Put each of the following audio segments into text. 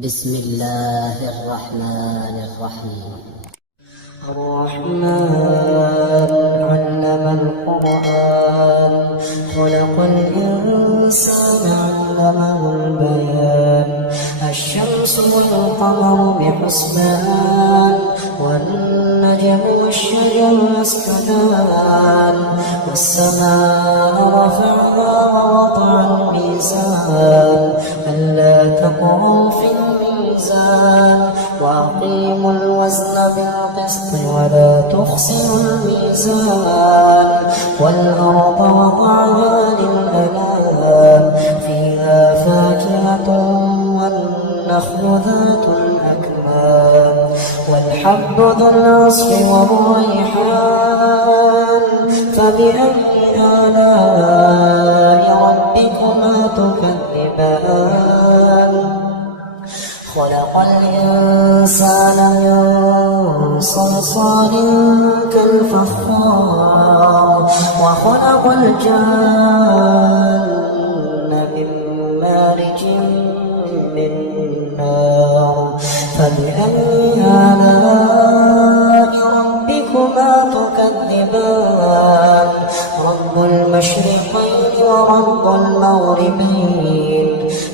بسم الله الرحمن الرحيم. الرحمن علم القرآن خلق الإنسان علمه البيان الشمس والقمر بحسبان والنجم والشجر يسجدان والسماء رفعها ووضع الميزان ألا تطغوا في الميزان وأقيموا الوزن بالقسط ولا تخسروا الميزان والأرض وضعها للأنام فيها فاكهة والنخل ذات الأكمام والحب ذو العصف والريحان فبأي آلاء ربكما تكذبان خلق الإنسان من صلصال كالفخار وخلق الجن من مارج من نار فبأي آلاء ربكما تكذبان رب المشرقين ورب المغربين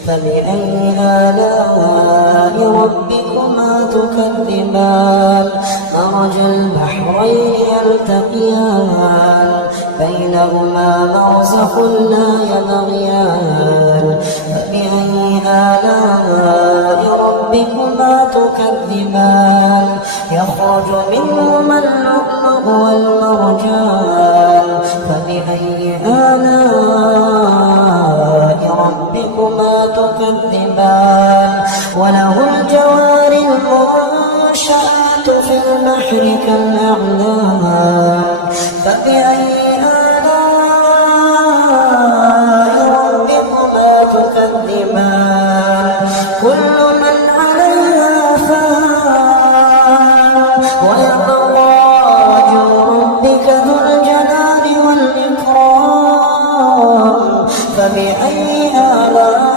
فبأي آلاء ربكما تكذبان مرج البحرين يلتقيان بينهما برزخ لا يبغيان فبأي آلاء ربكما تكذبان يخرج منهما اللؤلؤ والمرجان فبأي آلاء ربكما تكذبان وله الجوار المنشآت في البحر كالأعلام فبأي آلاء ربكما تكذبان كل من عليها فان ويبقى وجه ربك ذو الجلال والإكرام فبأي آلاء